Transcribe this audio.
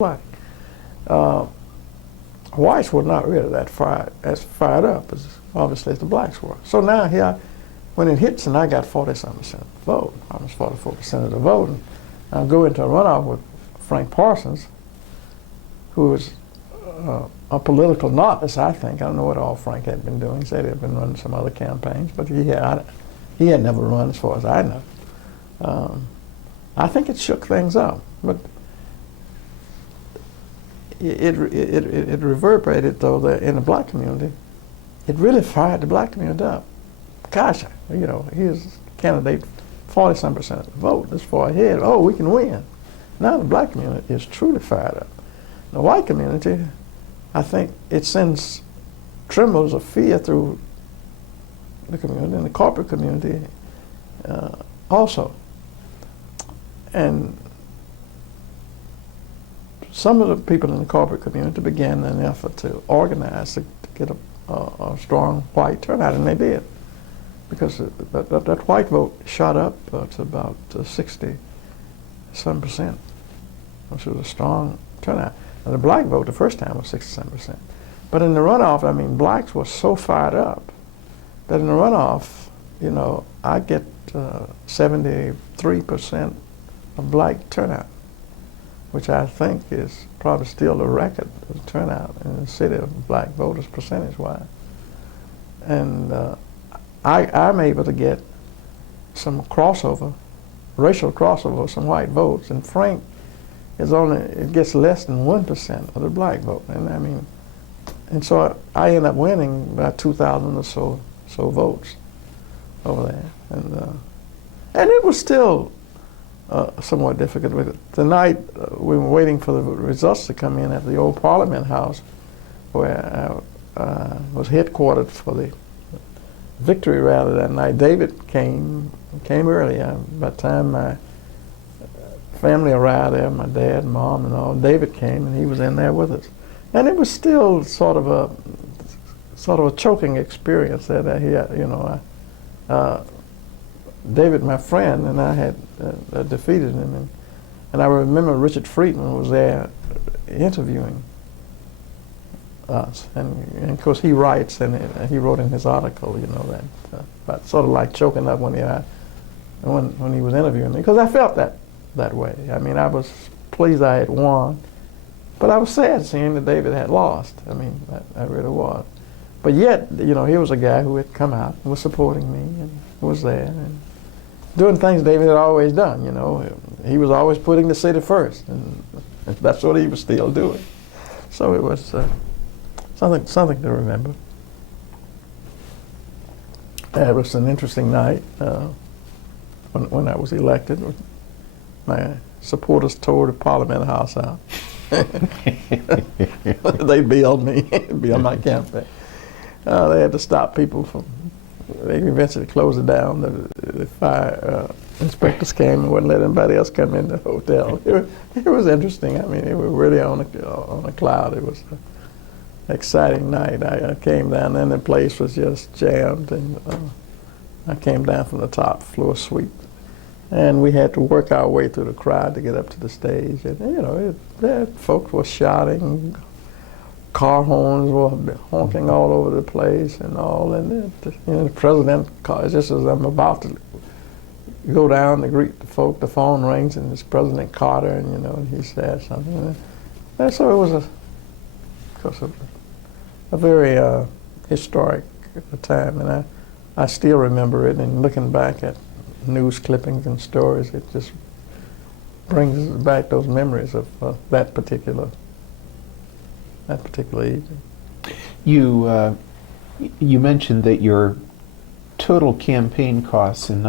black. Uh, Whites were not really as fired up as obviously as the blacks were. So now here, when it hits, and I got 40-some% of the vote, almost 44% of the vote, and I'll go into a runoff with Frank Parsons, who was a political novice, I think. I don't know what all Frank had been doing. He said he had been running some other campaigns, but he had never run as far as I know. I think it shook things up, but it reverberated, though, that in the black community. It really fired the black community up. Gosh, you know, he's a candidate, 40-some% of the vote, this far ahead. Oh, we can win. Now the black community is truly fired up. The white community, I think it sends tremors of fear through the community and the corporate community also. And some of the people in the corporate community began an effort to organize to get a strong white turnout, and they did, because that white vote shot up to about 60-some%, which was a strong turnout. And the black vote the first time was 60-some%. But in the runoff, I mean, blacks were so fired up that in the runoff, you know, I get 73% of black turnout, which I think is probably still the record of turnout in the city of black voters percentage-wise. And I'm able to get some crossover, racial crossover, some white votes, and Frank is it gets less than 1% of the black vote. And I mean, and so I end up winning about 2,000 or so votes over there. And it was still somewhat difficult. Tonight, we were waiting for the results to come in at the old Parliament House, where I was headquartered for the victory rally that night. David came early. By the time my family arrived there, my dad, mom, and all, David came, and he was in there with us. And it was still sort of a choking experience that he had, you know. David, my friend, and I had defeated him, and I remember Richard Friedman was there interviewing us, and of course he writes, and he wrote in his article, you know, that about sort of like choking up when he was interviewing me, because I felt that way. I mean, I was pleased I had won, but I was sad seeing that David had lost. I mean, I really was. But yet, you know, he was a guy who had come out and was supporting me and was there and doing things David had always done, you know. He was always putting the city first, and that's what he was still doing. So it was something to remember. It was an interesting night when I was elected. My supporters tore the Parliament House out. They bailed me, bailed my campaign. They had to stop people from. They eventually closed it down. The fire inspectors came and wouldn't let anybody else come in the hotel. It was interesting. I mean, it was really on a cloud. It was an exciting night. I came down and the place was just jammed, and I came down from the top floor suite, and we had to work our way through the crowd to get up to the stage. And you know, folks were shouting. Car horns were honking all over the place and all, and you know, the president, just as I'm about to go down to greet the folk, the phone rings, and it's President Carter, and you know, and he said something. And so it was of course, a very historic time, and I still remember it. And looking back at news clippings and stories, it just brings back those memories of that particular evening. You mentioned that your total campaign costs in